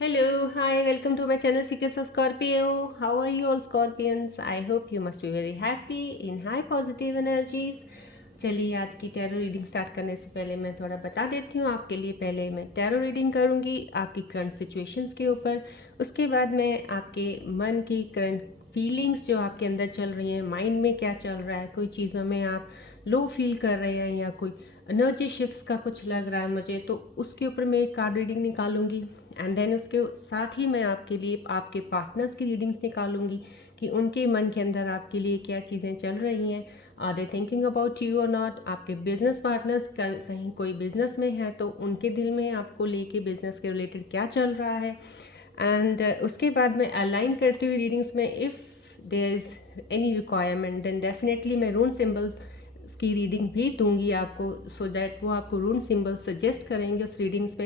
Hello, hi, welcome to my channel Secrets of Scorpio. How are you all Scorpions? I hope you must be very happy in high positive energies. चलिए आज की tarot reading start करने से पहले मैं थोड़ा बता देती हूँ आपके लिए। पहले मैं टैरो रीडिंग करूँगी आपकी करंट सिचुएशंस के ऊपर। उसके बाद मैं आपके मन की करंट फीलिंग्स जो आपके अंदर चल रही हैं, माइंड में क्या चल रहा है, कोई चीज़ों में आप लो फील कर रहे हैं या कोई एनर्जी शिफ्ट्स का कुछ लग रहा है मुझे, तो उसके ऊपर मैं एक कार्ड रीडिंग निकालूंगी। एंड देन उसके साथ ही मैं आपके लिए आपके पार्टनर्स की रीडिंग्स निकालूंगी कि उनके मन के अंदर आपके लिए क्या चीज़ें चल रही हैं। Are they thinking about you or not. आपके बिजनेस पार्टनर्स कहीं कोई बिजनेस में है तो उनके दिल में आपको लेके बिजनेस के रिलेटेड क्या चल रहा है। एंड उसके बाद मैं अलाइन करती हुई रीडिंग्स में if there is any requirement then definitely मैं रून सिंबल की रीडिंग भी दूंगी आपको, सो दैट वो आपको रून सिंबल सजेस्ट करेंगे उस रीडिंग्स पे।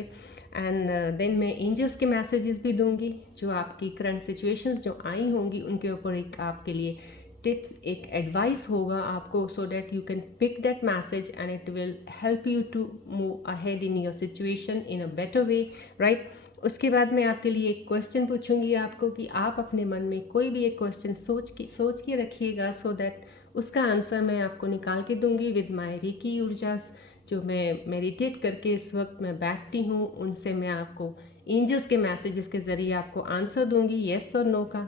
एंड देन मैं एंजल्स के मैसेजेस भी दूंगी जो आपकी करंट सिचुएशंस जो आई होंगी उनके ऊपर एक आपके लिए टिप्स, एक एडवाइस होगा आपको, so that you can pick that message and it will help you to move ahead in your situation in a better way, right. उसके बाद मैं आपके लिए एक क्वेश्चन पूछूंगी आपको कि आप अपने मन में कोई भी एक क्वेश्चन सोच के रखिएगा, सो दैट उसका आंसर मैं आपको निकाल के दूंगी विद माय रेकी ऊर्जास जो मैं मेडिटेट करके इस वक्त मैं बैठती हूँ, उनसे मैं आपको एंजल्स के मैसेजेस के ज़रिए आपको आंसर दूंगी येस और नो का।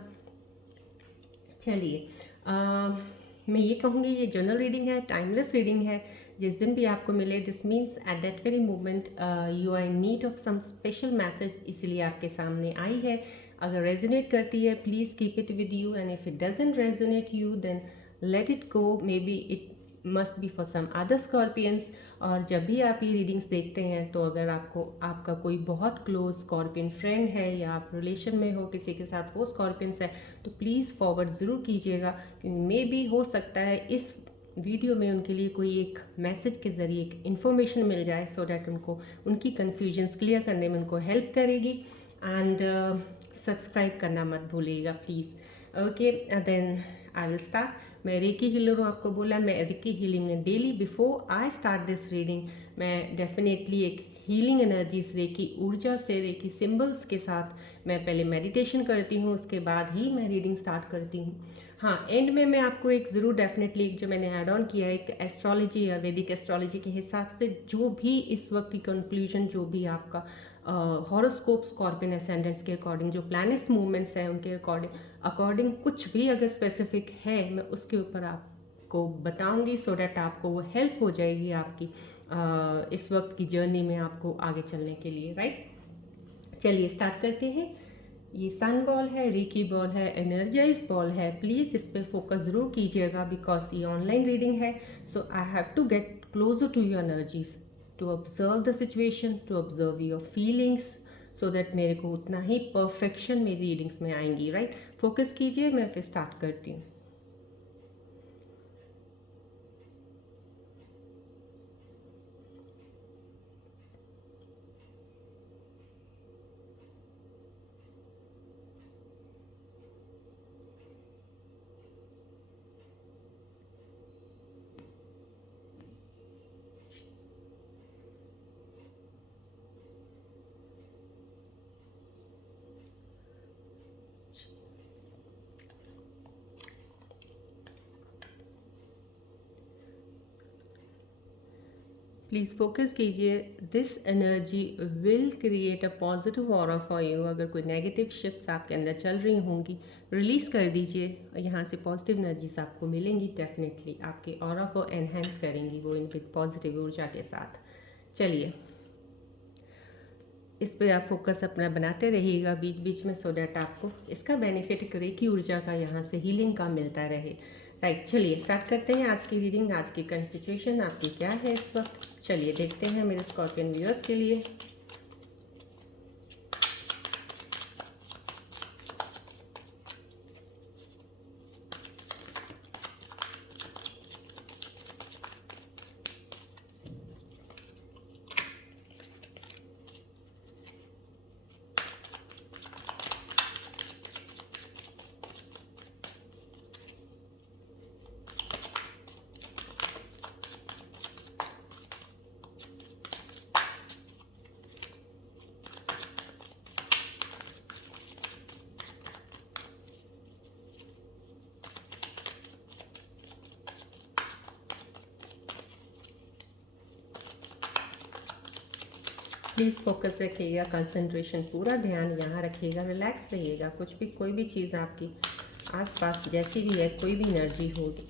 चलिए मैं ये कहूँगी ये जनरल रीडिंग है, टाइमलेस रीडिंग है। जिस दिन भी आपको मिले this means at that very moment you are in need of some special message, इसलिए आपके सामने आई है। अगर रेजोनेट करती है please keep it with you and if it doesn't resonate you then let it go, maybe it must be for some other scorpions. और जब भी आप ये रीडिंग्स देखते हैं तो अगर आपको आपका कोई बहुत क्लोज स्कॉर्पियन फ्रेंड है या आप रिलेशन में हो किसी के साथ वो स्कॉर्पियंस है तो प्लीज़ फॉरवर्ड ज़रूर कीजिएगा, क्योंकि मे बी हो सकता है इस वीडियो में उनके लिए कोई एक मैसेज के ज़रिए एक इन्फॉर्मेशन मिल जाए, सो डैट उनको उनकी कन्फ्यूजन्स क्लियर करने में उनको हेल्प करेगी। एंड सब्सक्राइब करना मत भूलिएगा please. Okay then I will start. मैं रेकी हीलर हूँ, आपको बोला मैं रेकी हीलिंग में daily before I start this reading मैं डेफिनेटली एक हीलिंग एनर्जीज रेकी ऊर्जा से रेकी सिंबल्स के साथ मैं पहले मेडिटेशन करती हूँ, उसके बाद ही मैं रीडिंग स्टार्ट करती हूँ। हाँ, एंड में मैं आपको एक ज़रूर डेफिनेटली एक जो मैंने ऐड ऑन किया है एक एस्ट्रोलॉजी या वैदिक एस्ट्रोलॉजी के हिसाब से जो भी इस वक्त की कंक्लूजन जो भी आपका हॉरोस्कोप स्कॉर्पियन असेंडेंट्स के अकॉर्डिंग जो प्लैनेट्स मूवमेंट्स हैं उनके अकॉर्डिंग अकॉर्डिंग कुछ भी अगर स्पेसिफिक है मैं उसके ऊपर आपको बताऊंगी, सो डैट आपको वो हेल्प हो जाएगी आपकी इस वक्त की जर्नी में आपको आगे चलने के लिए, राइट। चलिए स्टार्ट करते हैं। ये सन बॉल है, रेकी बॉल है, एनर्जाइज बॉल है। प्लीज़ इस पर फोकस ज़रूर कीजिएगा बिकॉज ये ऑनलाइन रीडिंग है, so I have to get closer to your energies to observe the situations, to observe your feelings, so that मेरे को उतना ही परफेक्शन मेरी रीडिंग्स में आएंगी, राइट। फोकस कीजिए, मैं फिर स्टार्ट करती हूँ। प्लीज़ फोकस कीजिए। This energy will create a positive aura for you. अगर कोई नेगेटिव शिफ्ट्स आपके अंदर चल रही होंगी रिलीज़ कर दीजिए, यहाँ से पॉजिटिव एनर्जीज आपको मिलेंगी, डेफिनेटली आपके ऑरा को एनहेंस करेंगी वो इन पॉजिटिव ऊर्जा के साथ। चलिए इस पर आप फोकस अपना बनाते रहिएगा बीच बीच में, सो डैट आपको इसका बेनिफिट एक रेकी ऊर्जा का यहाँ से हीलिंग का मिलता रहे, राइट। चलिए स्टार्ट करते हैं आज की रीडिंग। आज की करंट सिचुएशन आपकी क्या है इस वक्त, चलिए देखते हैं मेरे स्कॉर्पियन व्यूअर्स के लिए। प्लीज़ फोकस रखिएगा, कंसंट्रेशन, पूरा ध्यान यहाँ रखिएगा, रिलैक्स रहिएगा। कुछ भी, कोई भी चीज़ आपकी आसपास जैसी भी है, कोई भी एनर्जी होगी,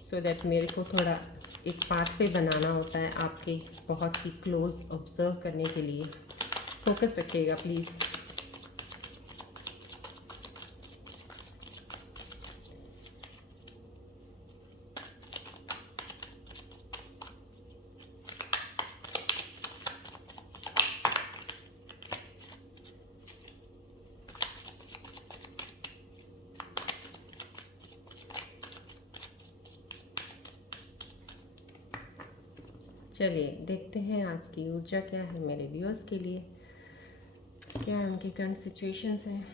सो दैट मेरे को थोड़ा एक पाथवे बनाना होता है आपके बहुत ही क्लोज ऑब्जर्व करने के लिए। फोकस रखिएगा प्लीज़। चलिए देखते हैं आज की ऊर्जा क्या है मेरे व्यूअर्स के लिए, क्या उनकी करंट सिचुएशंस हैं।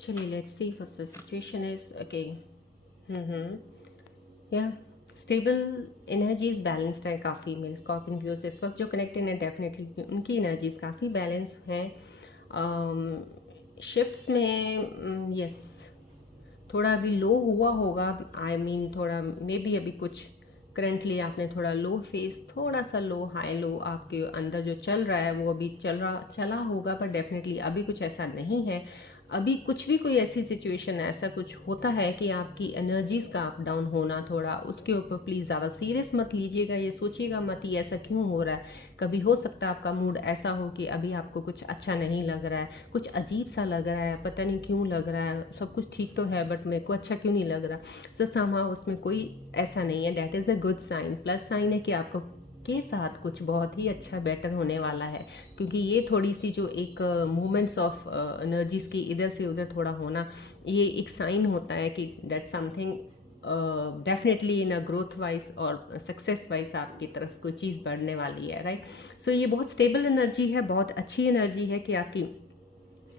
चलिए let's see what the situation is. Okay, या स्टेबल एनर्जीज, बैलेंस्ड है काफ़ी मेरे स्कॉर्पियन व्यूअर्स इस वक्त जो कनेक्टेड हैं, डेफिनेटली उनकी एनर्जीज काफ़ी बैलेंस हैं। शिफ्ट्स में यस थोड़ा अभी लो हुआ होगा, आई मीन थोड़ा मे बी अभी कुछ करंटली आपने थोड़ा लो फेस, थोड़ा सा लो हाई लो आपके अंदर जो चल रहा है वो अभी चला होगा, पर डेफिनेटली अभी कुछ ऐसा नहीं है। अभी कुछ भी कोई ऐसी सिचुएशन ऐसा कुछ होता है कि आपकी एनर्जीज का अप डाउन होना, थोड़ा उसके ऊपर प्लीज़ ज़्यादा सीरियस मत लीजिएगा, ये सोचिएगा मत ये ऐसा क्यों हो रहा है। कभी हो सकता है आपका मूड ऐसा हो कि अभी आपको कुछ अच्छा नहीं लग रहा है, कुछ अजीब सा लग रहा है, पता नहीं क्यों लग रहा है, सब कुछ ठीक तो है बट मेरे को अच्छा क्यों नहीं लग रहा। तो समहाउ उसमें कोई ऐसा नहीं है, that is a good sign, plus sign है कि आपको के साथ कुछ बहुत ही अच्छा बेटर होने वाला है। क्योंकि ये थोड़ी सी जो एक मूवमेंट्स ऑफ एनर्जीज की इधर से उधर थोड़ा होना, ये एक साइन होता है कि that something definitely in a growth wise और सक्सेस वाइज आपकी तरफ कोई चीज़ बढ़ने वाली है, राइट। सो ये बहुत स्टेबल एनर्जी है, बहुत अच्छी एनर्जी है कि आपकी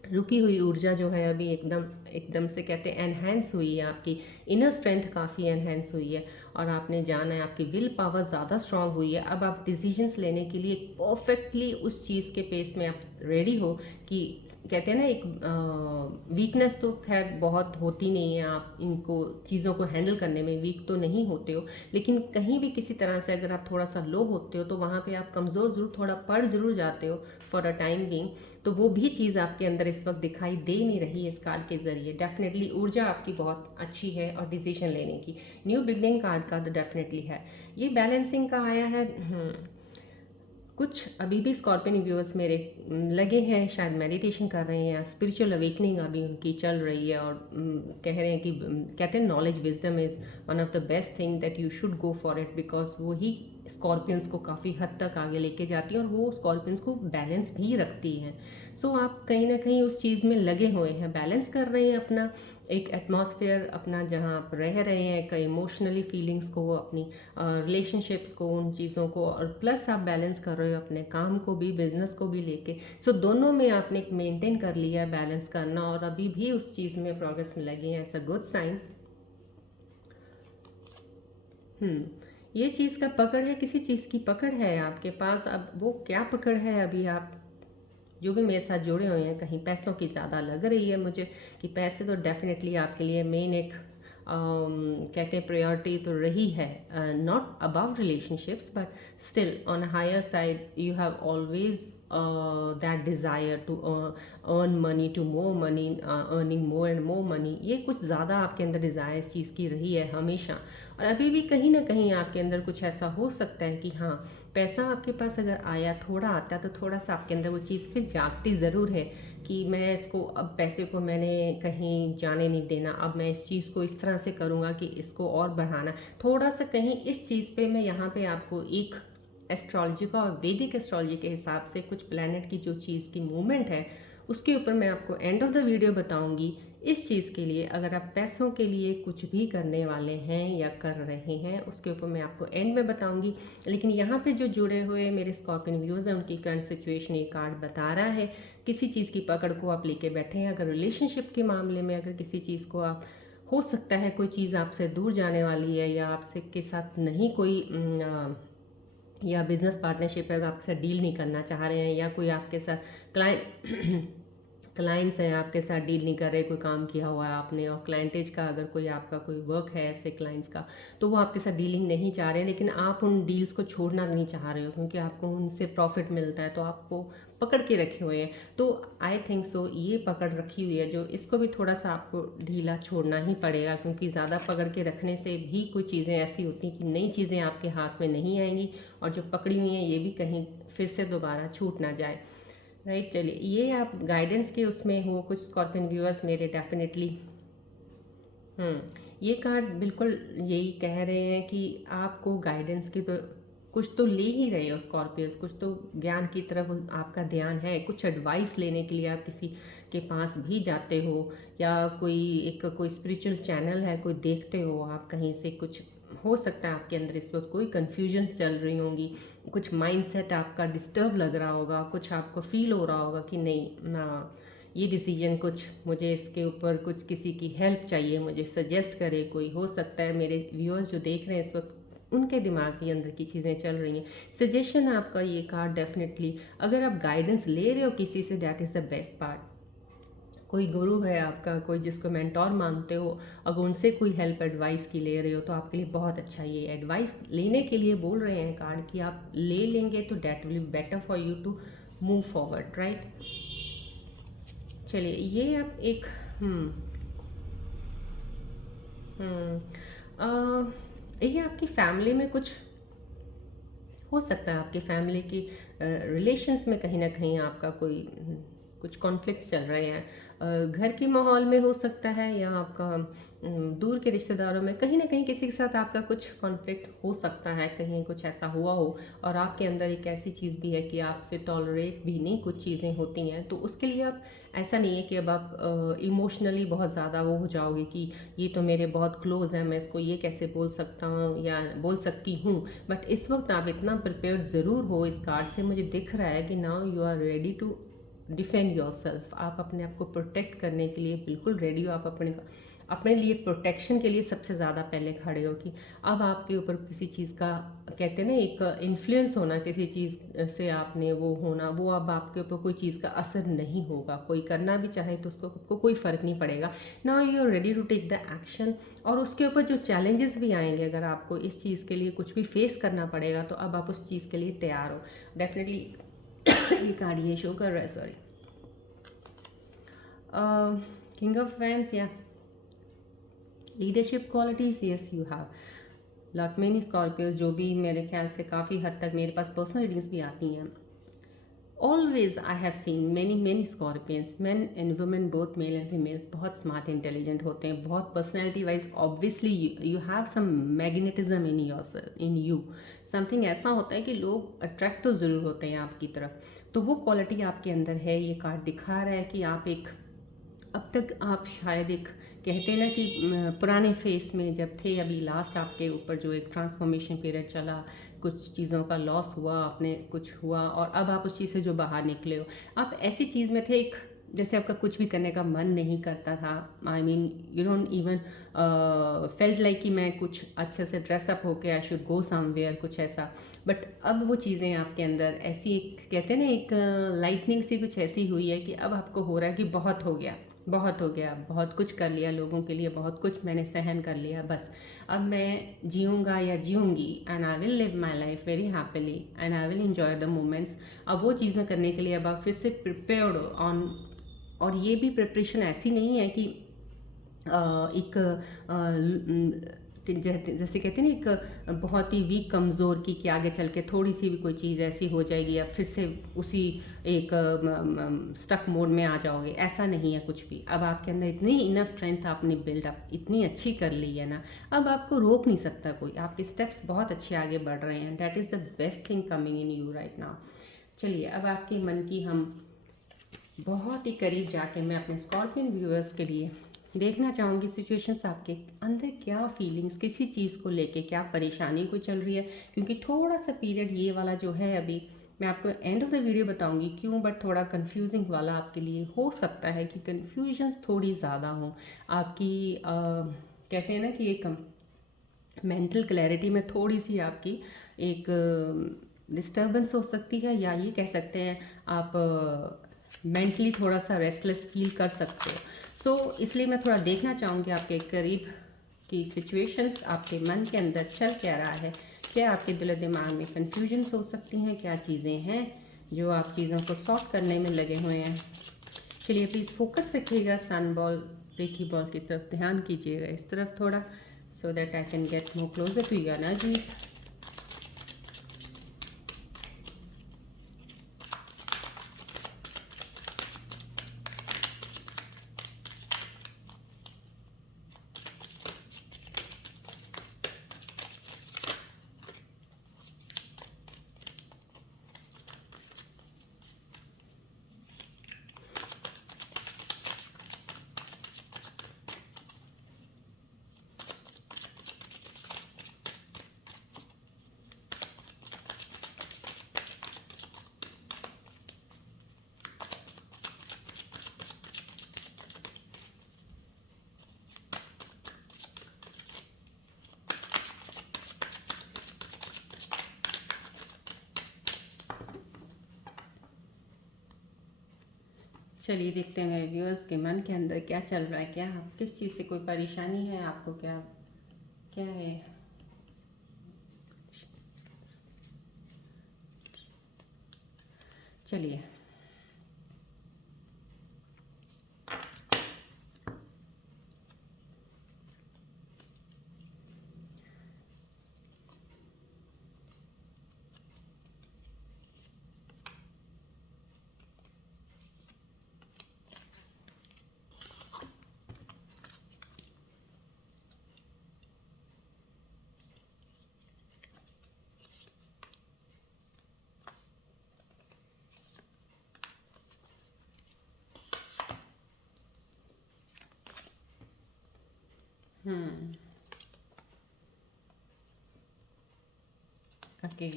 रुकी हुई ऊर्जा जो है अभी एकदम एकदम से कहते हैं एनहेंस हुई है, आपकी इनर स्ट्रेंथ काफ़ी एनहेंस हुई है और आपने जाना है आपकी विल पावर ज़्यादा स्ट्रांग हुई है। अब आप डिसीजंस लेने के लिए परफेक्टली उस चीज़ के पेस में आप रेडी हो कि कहते हैं ना एक वीकनेस तो खैर बहुत होती नहीं है, आप इनको चीज़ों को हैंडल करने में वीक तो नहीं होते हो, लेकिन कहीं भी किसी तरह से अगर आप थोड़ा सा लो होते हो तो वहाँ पे आप कमज़ोर ज़रूर थोड़ा पड़ ज़रूर जाते हो फॉर अ टाइम बीइंग। तो वो भी चीज़ आपके अंदर इस वक्त दिखाई दे नहीं रही है इस कार्ड के ज़रिए। डेफिनेटली ऊर्जा आपकी बहुत अच्छी है और डिसीजन लेने की, न्यू बिगनिंग कार्ड का तो डेफिनेटली है। ये बैलेंसिंग का आया है। कुछ अभी भी स्कॉर्पियन व्यूअर्स मेरे लगे हैं, शायद मेडिटेशन कर रहे हैं, स्पिरिचुअल अवेकनिंग अभी उनकी चल रही है और कह रहे हैं कि कहते हैं knowledge wisdom is one of the best thing that you should go for it, because वो ही स्कॉर्पियंस को काफ़ी हद तक आगे लेके जाती है और वो स्कॉर्पियंस को बैलेंस भी रखती है। सो आप कहीं ना कहीं उस चीज़ में लगे हुए हैं, बैलेंस कर रहे हैं अपना एक एटमॉस्फेयर अपना, जहाँ आप रह रहे हैं कई इमोशनली फीलिंग्स को, अपनी रिलेशनशिप्स को, उन चीज़ों को, और प्लस आप बैलेंस कर रहे हो अपने काम को भी, बिजनेस को भी लेके। सो दोनों में आपने मेंटेन कर लिया बैलेंस करना और अभी भी उस चीज़ में प्रोग्रेस में लगे हैं, इट्स अ गुड साइन। ये चीज़ का पकड़ है, किसी चीज़ की पकड़ है आपके पास। अब वो क्या पकड़ है, अभी आप जो भी मेरे साथ जुड़े हुए हैं, कहीं पैसों की ज़्यादा लग रही है मुझे कि पैसे तो डेफिनेटली आपके लिए मेन एक कहते हैं प्रायोरिटी तो रही है, not above relationships but still on higher side you have always that desire to earn money, to more money, earning more and more money, ये कुछ ज़्यादा आपके अंदर डिज़ायर इस चीज़ की रही है हमेशा। और अभी भी कहीं ना कहीं आपके अंदर कुछ ऐसा हो सकता है कि हाँ, पैसा आपके पास अगर आया, थोड़ा आता है, तो थोड़ा सा आपके अंदर वो चीज़ फिर जागती ज़रूर है कि मैं इसको, अब पैसे को मैंने कहीं जाने नहीं देना, अब मैं इस चीज़ को इस तरह से करूँगा कि इसको और बढ़ाना। थोड़ा सा कहीं इस चीज़ पे मैं यहाँ पे आपको एक एस्ट्रोलॉजी का और वैदिक एस्ट्रोलॉजी के हिसाब से कुछ प्लैनेट की जो चीज़ की मूवमेंट है उसके ऊपर मैं आपको एंड ऑफ द वीडियो बताऊंगी। इस चीज़ के लिए अगर आप पैसों के लिए कुछ भी करने वाले हैं या कर रहे हैं, उसके ऊपर मैं आपको एंड में बताऊंगी। लेकिन यहाँ पे जो जुड़े हुए मेरे स्कॉर्पियन व्यूअर्स हैं, उनकी करंट सिचुएशन ये कार्ड बता रहा है। किसी चीज़ की पकड़ को आप लेके बैठे हैं, अगर रिलेशनशिप के मामले में अगर किसी चीज़ को आप, हो सकता है कोई चीज़ आपसे दूर जाने वाली है या आपसे के साथ नहीं कोई या बिजनेस पार्टनरशिप है, आपके साथ डील नहीं करना चाह रहे हैं, या कोई आपके साथ क्लाइंट्स हैं आपके साथ डील नहीं कर रहे, कोई काम किया हुआ है आपने और क्लाइंटेज का अगर कोई आपका कोई वर्क है ऐसे क्लाइंट्स का, तो वो आपके साथ डीलिंग नहीं चाह रहे हैं, लेकिन आप उन डील्स को छोड़ना नहीं चाह रहे हो क्योंकि आपको उनसे प्रॉफिट मिलता है, तो आपको पकड़ के रखे हुए हैं। तो आई थिंक सो ये पकड़ रखी हुई है जो, इसको भी थोड़ा सा आपको ढीला छोड़ना ही पड़ेगा, क्योंकि ज़्यादा पकड़ के रखने से भी कुछ चीज़ें ऐसी होती हैं कि नई चीज़ें आपके हाथ में नहीं आएंगी और जो पकड़ी हुई हैं ये भी कहीं फिर से दोबारा छूट ना जाए। राइट, चलिए, ये आप गाइडेंस के उसमें हो कुछ स्कॉर्पियन व्यूअर्स मेरे डेफिनेटली। ये कार्ड बिल्कुल यही कह रहे हैं कि आपको गाइडेंस की तो कुछ तो ले ही रहे हो स्कॉर्पियंस, कुछ तो ज्ञान की तरफ आपका ध्यान है, कुछ एडवाइस लेने के लिए आप किसी के पास भी जाते हो, या कोई स्पिरिचुअल चैनल है कोई देखते हो आप कहीं से, कुछ हो सकता है आपके अंदर इस वक्त कोई कन्फ्यूजन चल रही होंगी, कुछ माइंडसेट आपका डिस्टर्ब लग रहा होगा, कुछ आपको फील हो रहा होगा कि नहीं ना, ये डिसीजन कुछ मुझे इसके ऊपर कुछ किसी की हेल्प चाहिए, मुझे सजेस्ट करे कोई। हो सकता है मेरे व्यूअर्स जो देख रहे हैं इस वक्त उनके दिमाग के अंदर की चीज़ें चल रही हैं। सजेशन आपका ये कार्ड डेफिनेटली, अगर आप गाइडेंस ले रहे हो किसी से, that is the best part. कोई गुरु है आपका, कोई जिसको मेंटोर मानते हो, अगर उनसे कोई हेल्प एडवाइस की ले रहे हो तो आपके लिए बहुत अच्छा, ये एडवाइस लेने के लिए बोल रहे हैं कार्ड कि आप ले लेंगे तो that will be better for you to move forward, right. चलिए, ये आप एक ये आपकी फैमिली में कुछ हो सकता है, आपकी फैमिली की रिलेशंस में कहीं ना कहीं आपका कोई कुछ कॉन्फ्लिक्ट्स चल रहे हैं, घर के माहौल में हो सकता है, या आपका दूर के रिश्तेदारों में कहीं ना कहीं किसी के साथ आपका कुछ कॉन्फ्लिक्ट हो सकता है, कहीं कुछ ऐसा हुआ हो और आपके अंदर एक ऐसी चीज़ भी है कि आपसे टॉलरेट भी नहीं कुछ चीज़ें होती हैं, तो उसके लिए आप, ऐसा नहीं है कि अब आप इमोशनली बहुत ज़्यादा वो हो जाओगे कि ये तो मेरे बहुत क्लोज है, मैं इसको ये कैसे बोल सकता हूँ या बोल सकती हूँ, बट इस वक्त आप इतना प्रिपेयर्ड ज़रूर हो। इस कार्ड से मुझे दिख रहा है कि now you are ready to defend yourself, आप अपने आप को प्रोटेक्ट करने के लिए बिल्कुल रेडी हो, आप अपने लिए प्रोटेक्शन के लिए सबसे ज़्यादा पहले खड़े हो कि अब आपके ऊपर किसी चीज़ का, कहते हैं ना, एक इन्फ्लुएंस होना, किसी चीज़ से आपने वो होना, वो अब आपके ऊपर कोई चीज़ का असर नहीं होगा, कोई करना भी चाहे तो उसको कोई फ़र्क नहीं पड़ेगा। Now you are ready to take the action, और उसके ऊपर जो चैलेंजेस भी आएंगे, अगर आपको इस चीज़ के लिए कुछ भी फेस करना पड़ेगा तो अब आप उस चीज़ के लिए तैयार हो डेफिनेटली। ये कार्ड ये शो कर रहा है, सॉरी, किंग ऑफ फैंस या leadership qualities, yes you have lot many Scorpios, जो भी मेरे ख्याल से काफ़ी हद तक मेरे पास पर्सनल रीडिंग्स भी आती हैं। Always I have seen many scorpions, man and women, both male and females, बहुत स्मार्ट इंटेलिजेंट होते हैं, बहुत personality wise obviously you have some magnetism in you, something ऐसा होता है कि लोग अट्रैक्ट तो ज़रूर होते हैं आपकी तरफ, तो वो क्वालिटी आपके अंदर है। ये कार्ड दिखा रहा है कि आप एक, अब तक आप शायद एक, कहते हैं ना कि पुराने फेस में जब थे, अभी लास्ट आपके ऊपर जो एक ट्रांसफॉर्मेशन पीरियड चला, कुछ चीज़ों का लॉस हुआ, आपने कुछ हुआ और अब आप उस चीज़ से जो बाहर निकले हो, आप ऐसी चीज़ में थे, एक जैसे आपका कुछ भी करने का मन नहीं करता था, I mean you don't even felt like कि मैं कुछ अच्छे से ड्रेसअप होके आई शुड गो समवेयर, कुछ ऐसा, बट अब वो चीज़ें आपके अंदर ऐसी, एक कहते हैं ना, एक लाइटनिंग सी कुछ ऐसी हुई है कि अब आपको हो रहा है कि बहुत हो गया, बहुत हो गया, बहुत कुछ कर लिया लोगों के लिए, बहुत कुछ मैंने सहन कर लिया, बस अब मैं जीऊँगा या जीऊँगी and I will live my life very happily and I will enjoy the moments. अब वो चीज़ें करने के लिए अब आप फिर से प्रिपेयर्ड ऑन। और ये भी प्रिपरेशन ऐसी नहीं है कि एक जैसे कहते हैं ना, एक बहुत ही वीक कमज़ोर की कि आगे चल के थोड़ी सी भी कोई चीज़ ऐसी हो जाएगी या फिर से उसी एक स्टक मोड में आ जाओगे, ऐसा नहीं है कुछ भी। अब आपके अंदर इतनी इनर स्ट्रेंथ आपने बिल्डअप इतनी अच्छी कर ली है ना, अब आपको रोक नहीं सकता कोई। आपके स्टेप्स बहुत अच्छे आगे बढ़ रहे हैं। That is the best thing coming in you right now. चलिए अब आपके मन की हम बहुत ही करीब जाके मैं अपने स्कॉर्पियन व्यूअर्स के लिए देखना चाहूँगी सिचुएशंस आपके अंदर क्या फीलिंग्स, किसी चीज़ को लेके क्या परेशानी कोई चल रही है। क्योंकि थोड़ा सा पीरियड ये वाला जो है अभी, मैं आपको एंड ऑफ द वीडियो बताऊंगी क्यों, बट थोड़ा कंफ्यूजिंग वाला आपके लिए हो सकता है कि कन्फ्यूजन्स थोड़ी ज़्यादा हों आपकी। कहते हैं ना कि एक मेंटल क्लैरिटी में थोड़ी सी आपकी एक डिस्टर्बेंस हो सकती है, या ये कह सकते हैं आप मेंटली थोड़ा सा रेस्टलेस फील कर सकते हो। सो इसलिए मैं थोड़ा देखना चाहूँगी आपके करीब की सिचुएशंस, आपके मन के अंदर चल क्या रहा है, क्या आपके दिल दिमाग में कन्फ्यूजन्स हो सकती हैं, क्या चीज़ें हैं जो आप चीज़ों को सॉर्ट करने में लगे हुए हैं। चलिए प्लीज़ फोकस रखिएगा, सन बॉल रेकी बॉल की तरफ ध्यान कीजिएगा, इस तरफ थोड़ा, so that I can get more closer to your energies. चलिए देखते हैं मेरे व्यूअर्स के मन के अंदर क्या चल रहा है, क्या किस चीज़ से कोई परेशानी है आपको, क्या क्या है। चलिए okay.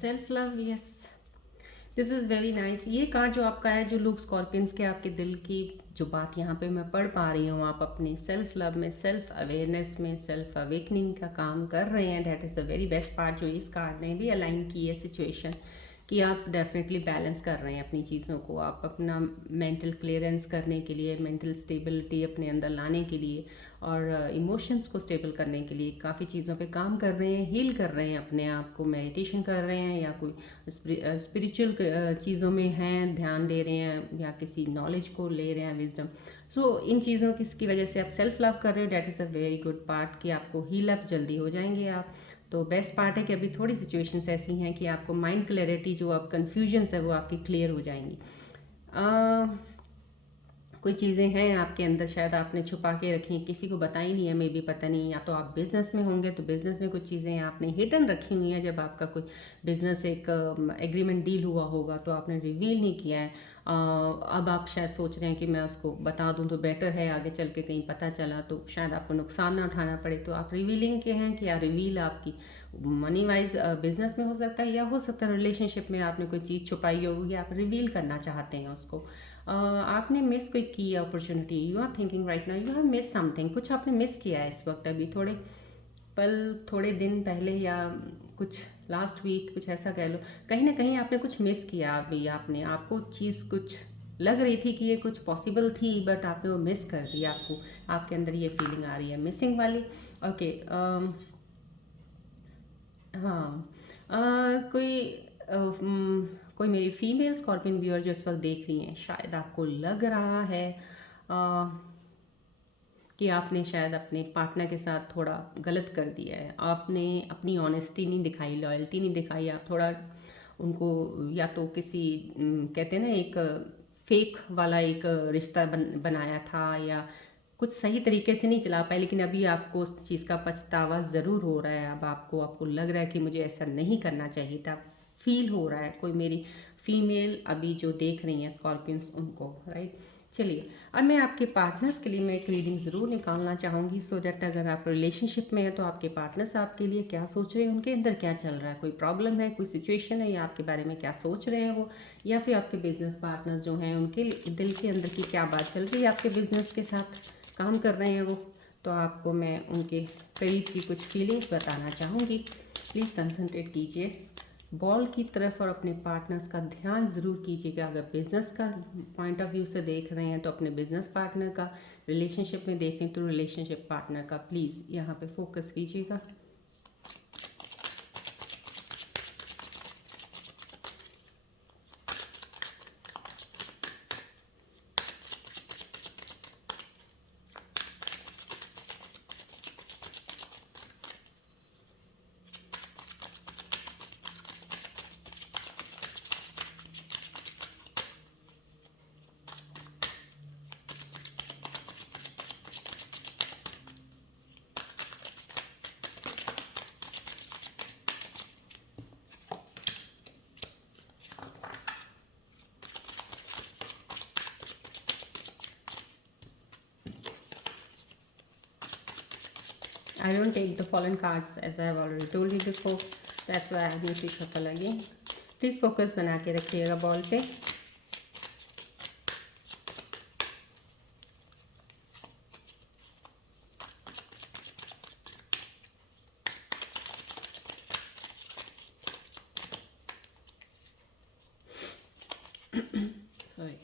Self love, yes, this is very nice. ये कार्ड जो आपका है, जो लोग स्कॉर्पियंस के आपके दिल की जो बात यहाँ पे मैं पढ़ पा रही हूँ, आप अपनी सेल्फ लव में, सेल्फ अवेयरनेस में, सेल्फ अवेकनिंग का काम कर रहे हैं। That is the very best part जो इस कार्ड ने भी अलाइन की है सिचुएशन, कि आप डेफिनेटली बैलेंस कर रहे हैं अपनी चीज़ों को। आप अपना मेंटल क्लियरेंस करने के लिए, मेंटल स्टेबिलिटी अपने अंदर लाने के लिए और इमोशंस को स्टेबल करने के लिए काफ़ी चीज़ों पे काम कर रहे हैं, हील कर रहे हैं अपने आप को, मेडिटेशन कर रहे हैं या कोई स्पिरिचुअल चीज़ों में हैं, ध्यान दे रहे हैं या किसी नॉलेज को ले रहे हैं, विजडम। सो इन चीज़ों की वजह से आप सेल्फ लव कर रहे हो। That is a very good part कि आपको हील अप जल्दी हो जाएंगे आप। तो बेस्ट पार्ट है कि अभी थोड़ी सिचुएशंस ऐसी हैं कि आपको माइंड क्लैरिटी, जो आप कन्फ्यूजन्स है वो आपकी क्लियर हो जाएंगी। कोई चीज़ें हैं आपके अंदर शायद आपने छुपा के रखी हैं, किसी को बताई नहीं है, मे बी, पता नहीं, या तो आप बिज़नेस में होंगे तो बिज़नेस में कुछ चीज़ें आपने हिडन रखी हुई हैं। जब आपका कोई बिज़नेस एक एग्रीमेंट डील हुआ होगा तो आपने रिवील नहीं किया है। अब आप शायद सोच रहे हैं कि मैं उसको बता दूं तो बेटर है, आगे चल के कहीं पता चला तो शायद आपको नुकसान ना उठाना पड़े। तो आप रिवीलिंग के हैं कि या रिवील आपकी मनी वाइज बिजनेस में हो सकता है, या हो सकता है रिलेशनशिप में आपने कोई चीज़ छुपाई होगी, आप रिवील करना चाहते हैं उसको। आपने मिस कोई की opportunity, you are thinking right now you have miss something, कुछ आपने मिस किया है इस वक्त अभी थोड़े पल, थोड़े दिन पहले या कुछ लास्ट वीक, कुछ ऐसा कह लो, कहीं ना कहीं आपने कुछ मिस किया। अभी आपने, आपको चीज़ कुछ लग रही थी कि ये कुछ पॉसिबल थी, बट आपने वो मिस कर दिया। आपके अंदर ये फीलिंग आ रही है मिसिंग वाली। ओके। हाँ। कोई कोई मेरी फीमेल स्कॉर्पियन व्यूअर जो इस वक्त देख रही हैं, शायद आपको लग रहा है कि आपने शायद अपने पार्टनर के साथ थोड़ा गलत कर दिया है। आपने अपनी ऑनेस्टी नहीं दिखाई, लॉयल्टी नहीं दिखाई। आप थोड़ा उनको, या तो किसी कहते हैं ना, एक फेक वाला एक रिश्ता बनाया था, या कुछ सही तरीके से नहीं चला पाए। लेकिन अभी आपको उस चीज़ का पछतावा ज़रूर हो रहा है। अब आपको लग रहा है कि मुझे ऐसा नहीं करना चाहिए था, फील हो रहा है। कोई मेरी फीमेल अभी जो देख रही हैं स्कॉर्पियंस, उनको, राइट। चलिए, अब मैं आपके पार्टनर्स के लिए मैं एक रीडिंग ज़रूर निकालना चाहूँगी, सो दैट अगर आप रिलेशनशिप में हैं तो आपके पार्टनर्स आपके लिए क्या सोच रहे हैं, उनके अंदर क्या चल रहा है, कोई प्रॉब्लम है, कोई सिचुएशन है, या आपके बारे में क्या सोच रहे हैं वो, या फिर आपके बिजनेस पार्टनर्स जो हैं उनके दिल के अंदर की क्या बात चल रही है, आपके बिजनेस के साथ काम कर रहे हैं वो। तो आपको मैं उनके करीब की कुछ फीलिंग्स बताना चाहूँगी। प्लीज़ कंसंट्रेट कीजिए बॉल की तरफ और अपने पार्टनर्स का ध्यान ज़रूर कीजिएगा। अगर बिज़नेस का पॉइंट ऑफ व्यू से देख रहे हैं तो अपने बिज़नेस पार्टनर का, रिलेशनशिप में देखें तो रिलेशनशिप पार्टनर का, प्लीज़ यहाँ पे फोकस कीजिएगा। I don't take the fallen cards as I have already told you before. That's why I need to shuffle again. Please focus बना के रखिएगा बॉल पे। Sorry.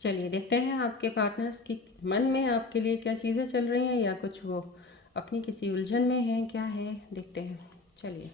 चलिए देखते हैं आपके पार्टनर्स की मन में आपके लिए क्या चीज़ें चल रही हैं, या कुछ वो अपनी किसी उलझन में हैं, क्या है, देखते हैं। चलिए।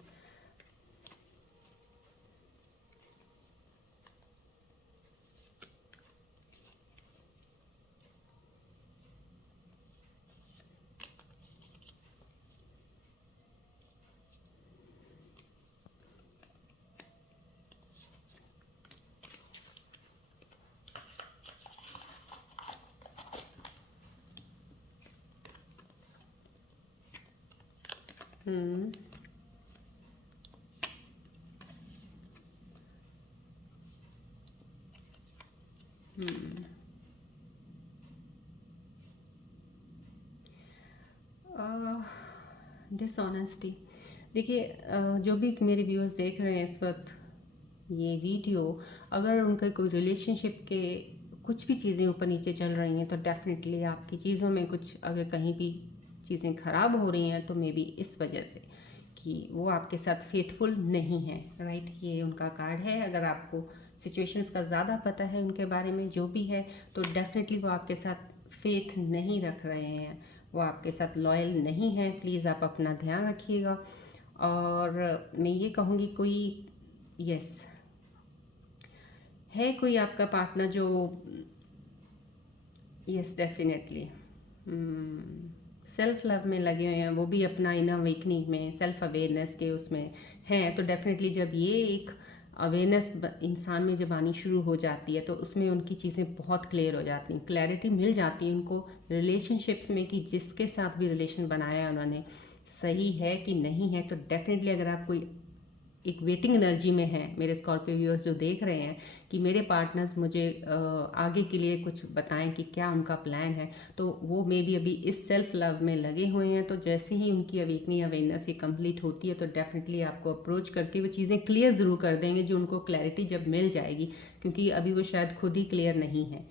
हम्म। डिसऑनेस्टी। देखिए, जो भी मेरे व्यूअर्स देख रहे हैं इस वक्त ये वीडियो, अगर उनका कोई रिलेशनशिप के कुछ भी चीज़ें ऊपर नीचे चल रही हैं तो डेफिनेटली आपकी चीज़ों में कुछ, अगर कहीं भी चीज़ें ख़राब हो रही हैं तो मे बी इस वजह से कि वो आपके साथ फेथफुल नहीं है, राइट। ये उनका कार्ड है। अगर आपको सिचुएशंस का ज़्यादा पता है उनके बारे में जो भी है, तो डेफिनेटली वो आपके साथ फेथ नहीं रख रहे हैं, वो आपके साथ लॉयल नहीं है। प्लीज़ आप अपना ध्यान रखिएगा। और मैं ये कहूँगी, कोई, यस, है कोई आपका पार्टनर जो, यस डेफिनेटली, सेल्फ लव में लगे हुए हैं, वो भी अपना इनर अवेकनिंग में, सेल्फ अवेयरनेस के उसमें हैं। तो डेफिनेटली जब ये एक अवेयरनेस इंसान में जब आनी शुरू हो जाती है तो उसमें उनकी चीज़ें बहुत क्लियर हो जाती हैं, क्लैरिटी मिल जाती है उनको रिलेशनशिप्स में कि जिसके साथ भी रिलेशन बनाया है उन्होंने, सही है कि नहीं है। तो डेफिनेटली अगर आप कोई एक वेटिंग एनर्जी में हैं मेरे स्कॉर्पियो व्यूअर्स जो देख रहे हैं कि मेरे पार्टनर्स मुझे आगे के लिए कुछ बताएं कि क्या उनका प्लान है, तो वो मे बी अभी इस सेल्फ लव में लगे हुए हैं। तो जैसे ही उनकी अवेकनिंग अवेयरनेस ये कंप्लीट होती है तो डेफिनेटली आपको अप्रोच करके वो चीज़ें क्लियर ज़रूर कर देंगे, जो उनको क्लैरिटी जब मिल जाएगी, क्योंकि अभी वो शायद खुद ही क्लियर नहीं है।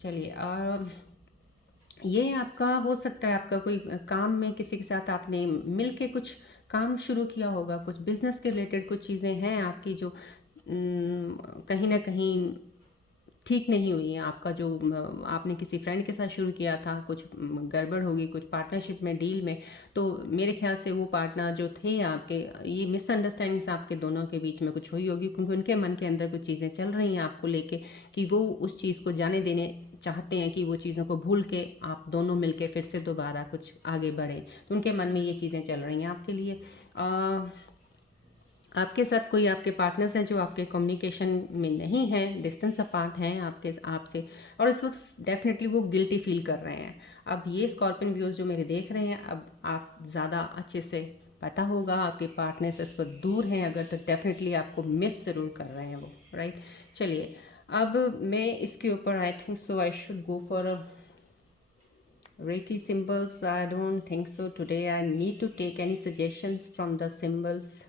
चलिए, और ये आपका हो सकता है आपका कोई काम में किसी के साथ आपने मिल के कुछ काम शुरू किया होगा, कुछ बिजनेस के रिलेटेड कुछ चीज़ें हैं आपकी जो कहीं ना कहीं ठीक नहीं हुई है। आपका जो आपने किसी फ्रेंड के साथ शुरू किया था, कुछ गड़बड़ होगी कुछ पार्टनरशिप में, डील में, तो मेरे ख्याल से वो पार्टनर जो थे आपके, ये मिसअंडरस्टैंडिंग्स आपके दोनों के बीच में कुछ हुई होगी, क्योंकि उनके मन के अंदर कुछ चीज़ें चल रही हैं आपको लेके कि वो उस चीज़ को जाने देने चाहते हैं कि वो चीज़ों को भूल के आप दोनों मिलके फिर से दोबारा कुछ आगे बढ़ें। तो उनके मन में ये चीज़ें चल रही हैं आपके लिए। आपके साथ कोई आपके पार्टनर्स हैं जो आपके कम्युनिकेशन में नहीं हैं, डिस्टेंस अपार्ट हैं आपके आपसे, और इस वक्त डेफिनेटली वो गिल्टी फील कर रहे हैं। अब ये स्कॉर्पियन व्यूअर्स जो मेरे देख रहे हैं, अब आप ज़्यादा अच्छे से पता होगा आपके पार्टनर से इस वक्त दूर हैं अगर, तो डेफिनेटली आपको मिस ज़रूर कर रहे हैं वो, राइट। चलिए, अब मैं इसके ऊपर I think so I should go for Reiki symbols. I don't think so today I need to take any suggestions from the symbols,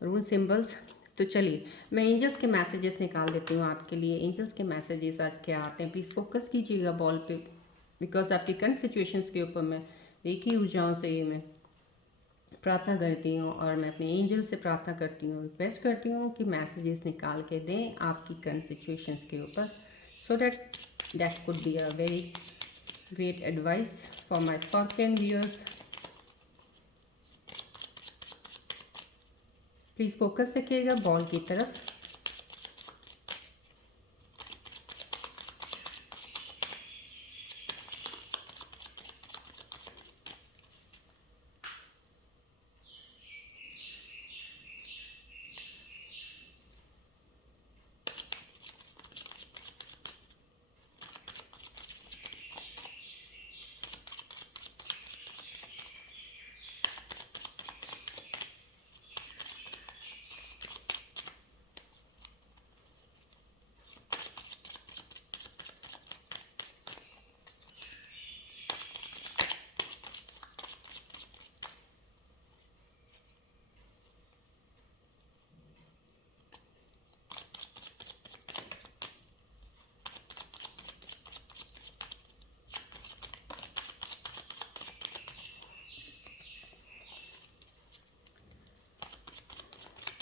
rule symbols. तो चलिए, मैं एंजल्स के मैसेजेस निकाल देती हूँ आपके लिए। एंजल्स के मैसेजेस आज क्या आते हैं, प्लीज़ फोकस कीजिएगा बॉल पे, बिकॉज आपकी करंट सिचुएशंस के ऊपर मैं रेकी ऊर्जाओं से ये मैं प्रार्थना करती हूँ, और मैं अपने एंजल से प्रार्थना करती हूँ, रिक्वेस्ट करती हूँ कि मैसेजेस निकाल के दें आपकी करंट सिचुएशंस के ऊपर, so that could be a very great advice for my scorpion viewers. Please focus रखिएगा बॉल की तरफ।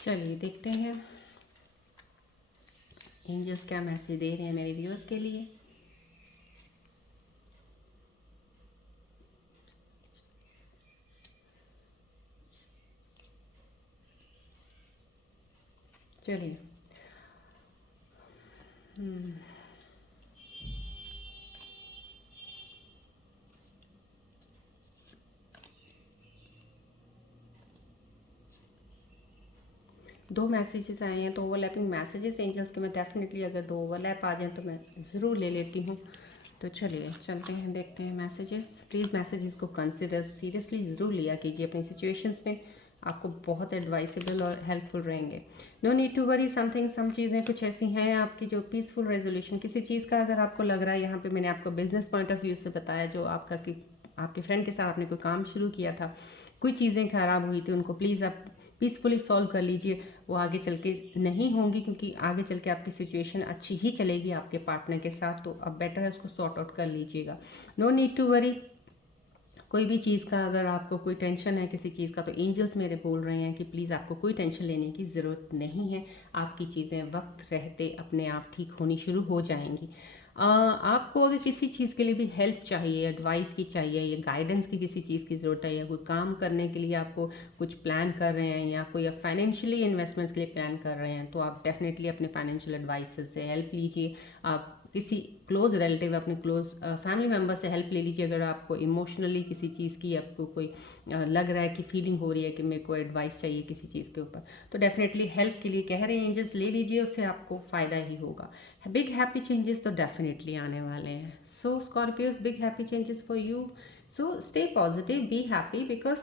चलिए देखते हैं एंजल्स क्या मैसेज दे रहे हैं मेरे व्यूअर्स के लिए। चलिए, दो मैसेजेस आए हैं, तो ओवरलैपिंग मैसेजेस एंजल्स के, मैं डेफिनेटली अगर दो ओवरलैप आ जाए तो मैं ज़रूर ले लेती हूँ। तो चलिए चलते हैं, देखते हैं मैसेजेस। प्लीज़ मैसेजेस को कंसिडर सीरियसली ज़रूर लिया कीजिए अपनी सिचुएशंस में, आपको बहुत एडवाइसेबल और हेल्पफुल रहेंगे। No need to worry something, some चीज़ें कुछ ऐसी हैं आपकी जो पीसफुल रेजोल्यूशन किसी चीज़ का अगर आपको लग रहा है, यहाँ पे मैंने आपको बिजनेस पॉइंट ऑफ व्यू से बताया, जो आपका कि आपके फ्रेंड के साथ आपने कोई काम शुरू किया था, कोई चीज़ें ख़राब हुई थी, उनको प्लीज़ आप पीसफुली सॉल्व कर लीजिए। वो आगे चल के नहीं होंगी, क्योंकि आगे चल के आपकी सिचुएशन अच्छी ही चलेगी आपके पार्टनर के साथ, तो अब बेटर है उसको सॉर्ट आउट कर लीजिएगा। No need to worry. कोई भी चीज़ का अगर आपको कोई टेंशन है किसी चीज़ का, तो एंजल्स मेरे बोल रहे हैं कि प्लीज़ आपको कोई टेंशन लेने की ज़रूरत नहीं है, आपकी चीज़ें वक्त रहते अपने आप ठीक होनी शुरू हो जाएंगी। आपको अगर किसी चीज़ के लिए भी हेल्प चाहिए, एडवाइस की चाहिए, या गाइडेंस की किसी चीज़ की ज़रूरत है, या कोई काम करने के लिए आपको कुछ प्लान कर रहे हैं, या कोई आप फाइनेंशियली इन्वेस्टमेंट्स के लिए प्लान कर रहे हैं, तो आप डेफिनेटली अपने फाइनेंशियल एडवाइस से हेल्प लीजिए। आप किसी क्लोज रिलेटिव, अपने क्लोज फैमिली मेम्बर से हेल्प ले लीजिए। अगर आपको इमोशनली किसी चीज़ की आपको कोई लग रहा है कि फीलिंग हो रही है कि मेरे को एडवाइस चाहिए किसी चीज़ के ऊपर, तो डेफिनेटली हेल्प के लिए कह रहे हैं एंजल्स, ले लीजिए, उससे आपको फ़ायदा ही होगा। बिग हैप्पी चेंजेस तो डेफिनेटली आने वाले हैं। So Scorpios, big happy changes for you, so stay positive, be happy, because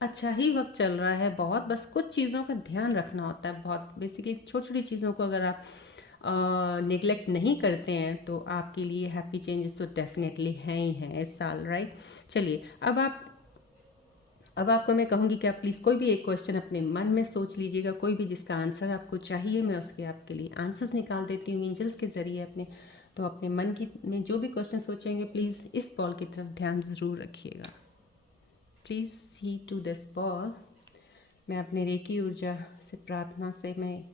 अच्छा ही वक्त चल रहा है बहुत, बस कुछ चीज़ों का ध्यान रखना होता है बहुत, बेसिकली छोटी छोटी चीज़ों को अगर आप निगलेक्ट नहीं करते हैं तो आपके लिए हैप्पी चेंजेस तो डेफिनेटली हैं ही हैं इस साल, राइट। चलिए अब आपको मैं कहूँगी कि आप प्लीज़ कोई भी एक क्वेश्चन अपने मन में सोच लीजिएगा, कोई भी जिसका आंसर आपको चाहिए, मैं उसके आपके लिए आंसर्स निकाल देती हूँ एंजल्स के ज़रिए अपने। तो अपने मन की में जो भी क्वेश्चन सोचेंगे प्लीज़ इस बॉल की तरफ ध्यान ज़रूर रखिएगा। Please see to this ball. मैं अपने रेकी ऊर्जा से प्रार्थना से, मैं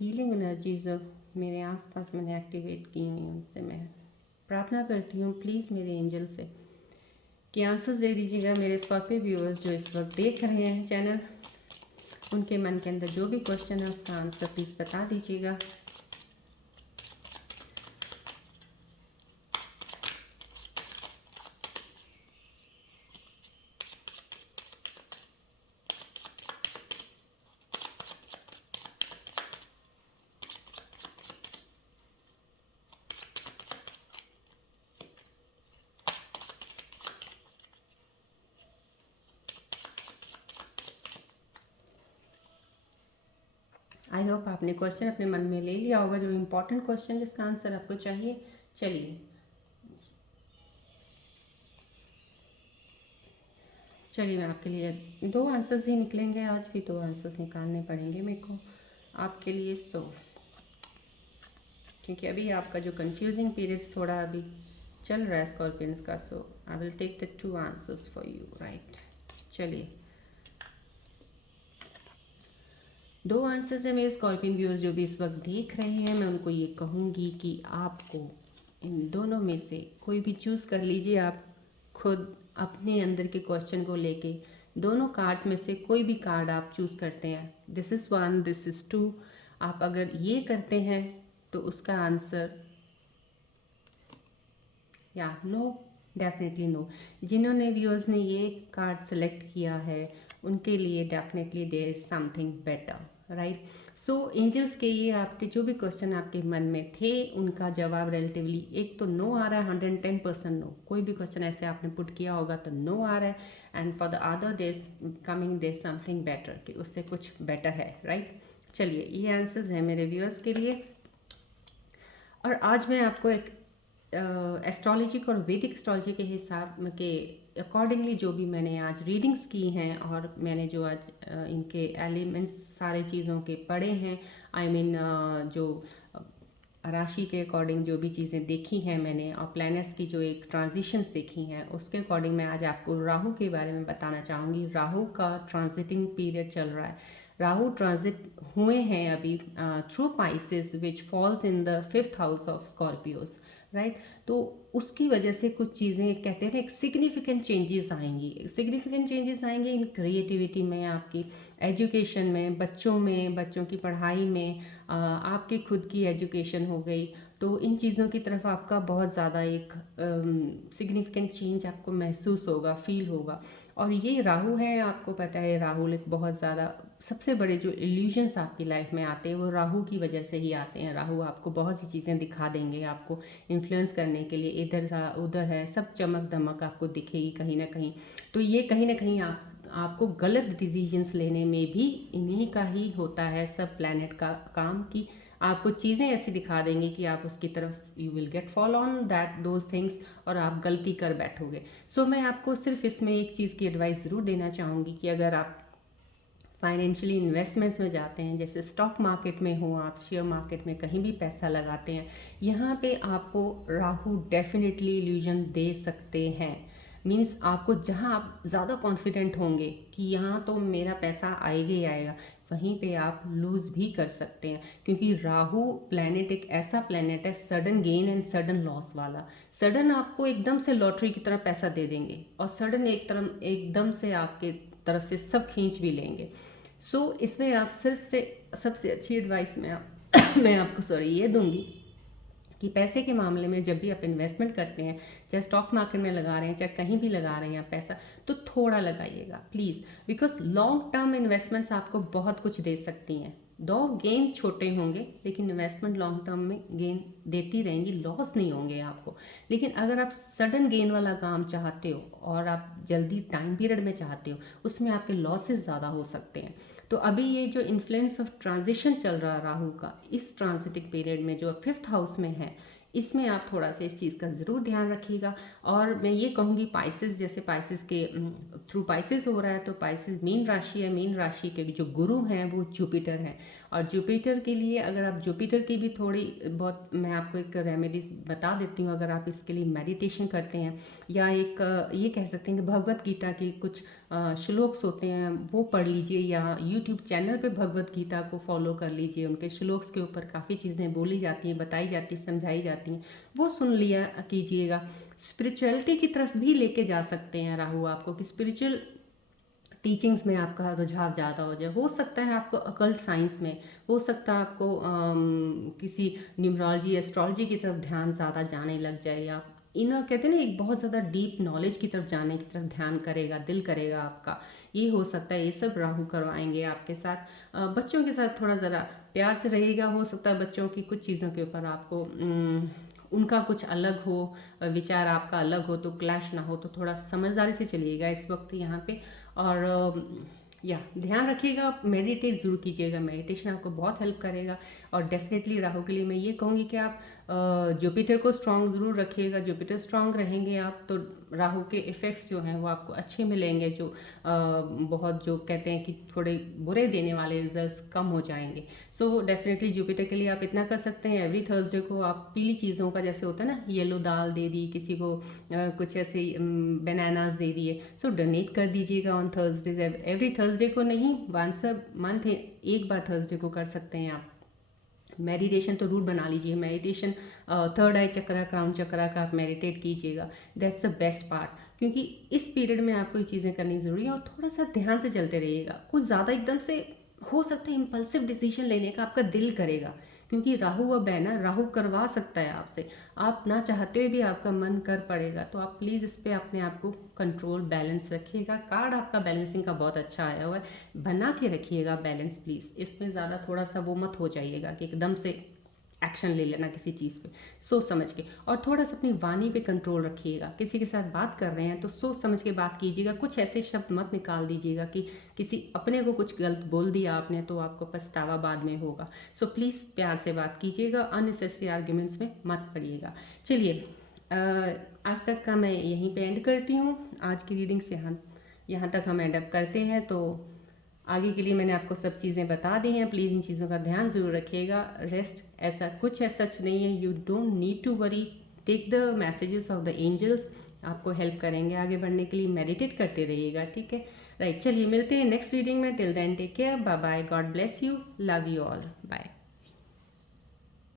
हीलिंग एनर्जीज मेरे आसपास मैंने एक्टिवेट की हुई उनसे मैं प्रार्थना करती हूँ प्लीज़ मेरे एंजल से कि आंसर्स दे दीजिएगा मेरे स्कॉर्पियो व्यूअर्स जो इस वक्त देख रहे हैं चैनल, उनके मन के अंदर जो भी क्वेश्चन है उसका आंसर प्लीज़ बता दीजिएगा। आई होप आपने क्वेश्चन अपने मन में ले लिया होगा, जो इम्पोर्टेंट क्वेश्चन जिसका आंसर आपको चाहिए। चलिए मैं आपके लिए दो आंसर्स ही निकलेंगे, आज भी दो आंसर्स निकालने पड़ेंगे मेरे को आपके लिए। क्योंकि अभी आपका जो कंफ्यूजिंग पीरियड्स थोड़ा अभी चल रहा है स्कॉर्पियंस का, so I will take the two answers for you, right. चलिए दो आंसर्स है मेरे स्कॉर्पियन व्यूअर्स जो भी इस वक्त देख रहे हैं, मैं उनको ये कहूँगी कि आपको इन दोनों में से कोई भी चूज़ कर लीजिए। आप खुद अपने अंदर के क्वेश्चन को लेके दोनों कार्ड्स में से कोई भी कार्ड आप चूज़ करते हैं, this is one, this is two, आप अगर ये करते हैं तो उसका आंसर या नो, डेफिनेटली नो। जिन्होंने व्यूअर्स ने ये कार्ड सेलेक्ट किया है उनके लिए definitely there is something better, right. So angels के ये आपके जो भी क्वेश्चन आपके मन में थे उनका जवाब रिलेटिवली एक तो नो आ रहा है, 110% नो। कोई भी क्वेश्चन ऐसे आपने पुट किया होगा तो नो आ रहा है, and for the other there coming there something better, कि उससे कुछ बेटर है, राइट। चलिए ये आंसर्स हैं मेरे व्यूअर्स के लिए। और आज मैं आपको एक एस्ट्रोलॉजी और वैदिक एस्ट्रोलॉजी के हिसाब के अकॉर्डिंगली जो भी मैंने आज रीडिंग्स की हैं और मैंने जो आज इनके एलिमेंट्स सारे चीज़ों के पढ़े हैं, आई मीन जो राशि के अकॉर्डिंग जो भी चीज़ें देखी हैं मैंने और प्लैनेट्स की जो एक ट्रांजिशंस देखी हैं उसके अकॉर्डिंग मैं आज आपको राहु के बारे में बताना चाहूँगी। राहु का ट्रांजिटिंग पीरियड चल रहा है, राहु ट्रांजिट हुए हैं अभी through Pisces which falls in the 5th house of Scorpios, right. तो उसकी वजह से कुछ चीज़ें कहते हैं ना एक सिग्निफिकेंट चेंजेस आएंगी, सिग्निफिकेंट चेंजेस आएंगे इन क्रिएटिविटी में, आपकी एजुकेशन में, बच्चों की पढ़ाई में, आपकी खुद की एजुकेशन हो गई। तो इन चीज़ों की तरफ आपका बहुत ज़्यादा एक सिग्निफिकेंट चेंज आपको महसूस होगा, फील होगा। और ये राहु है, आपको पता है राहु एक बहुत ज़्यादा सबसे बड़े जो इल्यूजन्स आपकी लाइफ में आते हैं वो राहु की वजह से ही आते हैं। राहु आपको बहुत सी चीज़ें दिखा देंगे, आपको इन्फ्लुएंस करने के लिए, इधर उधर है, सब चमक दमक आपको दिखेगी कहीं ना कहीं। तो ये कहीं ना कहीं आपको गलत डिसीजंस लेने में भी इन्हीं का ही होता है, सब प्लैनेट का काम, कि आपको चीज़ें ऐसी दिखा देंगी कि आप उसकी तरफ you will get follow on that those things और आप गलती कर बैठोगे। सो मैं आपको सिर्फ इसमें एक चीज़ की एडवाइस ज़रूर देना चाहूँगी कि अगर आप फाइनेंशियली इन्वेस्टमेंट्स में जाते हैं, जैसे स्टॉक मार्केट में हो, आप शेयर मार्केट में कहीं भी पैसा लगाते हैं, यहाँ पे आपको राहु डेफिनेटली इल्यूजन दे सकते हैं। मींस आपको जहाँ आप ज़्यादा कॉन्फिडेंट होंगे कि यहाँ तो मेरा पैसा आएगा ही आएगा, वहीं पे आप लूज़ भी कर सकते हैं, क्योंकि राहु प्लैनेट एक ऐसा प्लैनेट है sudden gain and sudden loss वाला। सडन आपको एकदम से लॉटरी की तरह पैसा दे देंगे और सडन एकदम से आपके तरफ से सब खींच भी लेंगे। सो इसमें आप सबसे अच्छी एडवाइस मैं आपको ये दूंगी कि पैसे के मामले में जब भी आप इन्वेस्टमेंट करते हैं, चाहे स्टॉक मार्केट में लगा रहे हैं, चाहे कहीं भी लगा रहे हैं आप पैसा, तो थोड़ा लगाइएगा please, because long term investments आपको बहुत कुछ दे सकती हैं। दो गेन छोटे होंगे लेकिन इन्वेस्टमेंट लॉन्ग टर्म में गेन देती रहेंगी, लॉस नहीं होंगे आपको। लेकिन अगर आप सडन गेन वाला काम चाहते हो और आप जल्दी टाइम पीरियड में चाहते हो, उसमें आपके लॉसेस ज़्यादा हो सकते हैं। तो अभी ये जो इन्फ्लुएंस ऑफ ट्रांजिशन चल रहा है राहु का, इस ट्रांजिटिक पीरियड में जो 5th हाउस में है, इसमें आप थोड़ा सा इस चीज़ का ज़रूर ध्यान रखिएगा। और मैं ये कहूँगी पाइसेस, जैसे पाइसेस के थ्रू पाइसेस हो रहा है, तो पाइसेस मीन राशि है, मीन राशि के जो गुरु हैं वो जुपिटर हैं। और जुपिटर के लिए अगर आप जुपिटर की भी थोड़ी बहुत, मैं आपको एक रेमेडीज बता देती हूँ। अगर आप इसके लिए मेडिटेशन करते हैं या एक ये कह सकते हैं कि भगवत गीता के कुछ श्लोक्स होते हैं वो पढ़ लीजिए, या यूट्यूब चैनल पे भगवत गीता को फॉलो कर लीजिए। उनके श्लोक्स के ऊपर काफ़ी चीज़ें बोली जाती हैं, बताई जाती हैं, समझाई जाती हैं, वो सुन लिया कीजिएगा। स्पिरिचुअलिटी की तरफ भी लेके जा सकते हैं राहु आपको, कि स्पिरिचुअल टीचिंग्स में आपका रुझाव ज़्यादा हो जाए। हो सकता है आपको अकल्ट साइंस में, हो सकता है आपको किसी न्यूमरोलॉजी एस्ट्रोलॉजी की तरफ ध्यान ज़्यादा जाने लग जाए, या इनर कहते हैं ना, एक बहुत ज़्यादा डीप नॉलेज की तरफ जाने की तरफ ध्यान करेगा, दिल करेगा आपका। ये हो सकता है, ये सब राहु करवाएंगे आपके साथ। बच्चों के साथ थोड़ा ज़रा प्यार से रहिएगा। हो सकता है बच्चों की कुछ चीज़ों के ऊपर आपको उनका कुछ अलग हो, विचार आपका अलग हो, तो क्लैश ना हो, तो थोड़ा समझदारी से चलिएगा इस वक्त यहाँ पे। और या ध्यान रखिएगा, आप मेडिटेट ज़रूर कीजिएगा, मेडिटेशन आपको बहुत हेल्प करेगा। और डेफिनेटली राहु के लिए मैं ये कहूँगी कि आप जुपिटर को स्ट्रांग ज़रूर रखिएगा। जुपिटर स्ट्रांग रहेंगे आप तो राहु के इफ़ेक्ट्स जो हैं वो आपको अच्छे मिलेंगे। जो बहुत जो कहते हैं कि थोड़े बुरे देने वाले रिजल्ट्स कम हो जाएंगे। सो डेफिनेटली जुपिटर के लिए आप इतना कर सकते हैं, एवरी थर्सडे को आप पीली चीज़ों का, जैसे होता है ना, येलो दाल दे दी किसी को, कुछ ऐसे बनानास दे दिए, सो डोनेट कर दीजिएगा ऑन थर्सडेज। एवरी थर्सडे को नहीं, वंस अ मंथ एक बार थर्सडे को कर सकते हैं आप। मेडिटेशन तो रूल बना लीजिए, मेडिटेशन थर्ड आई चक्रा, क्राउन चक्रा का आप मेडिटेट कीजिएगा। दैट्स द बेस्ट पार्ट, क्योंकि इस पीरियड में आपको ये चीज़ें करनी ज़रूरी है। और थोड़ा सा ध्यान से चलते रहिएगा। कुछ ज़्यादा एकदम से हो सकता है इम्पल्सिव डिसीजन लेने का आपका दिल करेगा, क्योंकि राहु अब है ना, राहु करवा सकता है आपसे, आप ना चाहते हुए भी आपका मन कर पड़ेगा। तो आप प्लीज़ इस पर अपने आप को कंट्रोल, बैलेंस रखिएगा। कार्ड आपका बैलेंसिंग का बहुत अच्छा आया हुआ है, बना के रखिएगा बैलेंस प्लीज़। इसमें ज़्यादा थोड़ा सा वो मत हो जाइएगा कि एकदम से एक्शन ले लेना किसी चीज़ पे, सोच समझ के। और थोड़ा सा अपनी वाणी पे कंट्रोल रखिएगा। किसी के साथ बात कर रहे हैं तो सोच समझ के बात कीजिएगा। कुछ ऐसे शब्द मत निकाल दीजिएगा कि किसी अपने को कुछ गलत बोल दिया आपने तो आपको पछतावा बाद में होगा। सो प्लीज़ प्यार से बात कीजिएगा, अननेसेसरी आर्ग्यूमेंट्स में मत पड़िएगा। चलिए, आज तक का मैं यहीं पे एंड करती हूँ। आज की रीडिंग्स यहाँ तक हम एंड अप करते हैं। तो आगे के लिए मैंने आपको सब चीज़ें बता दी हैं, प्लीज़ इन चीज़ों का ध्यान ज़रूर रखिएगा। रेस्ट ऐसा कुछ है सच नहीं है, you don't need to worry, take the messages of the angels, आपको हेल्प करेंगे आगे बढ़ने के लिए। मेडिटेट करते रहिएगा, ठीक है? राइट, चलिए मिलते हैं नेक्स्ट रीडिंग में। Till then take care, bye bye, God bless you, love you all, bye.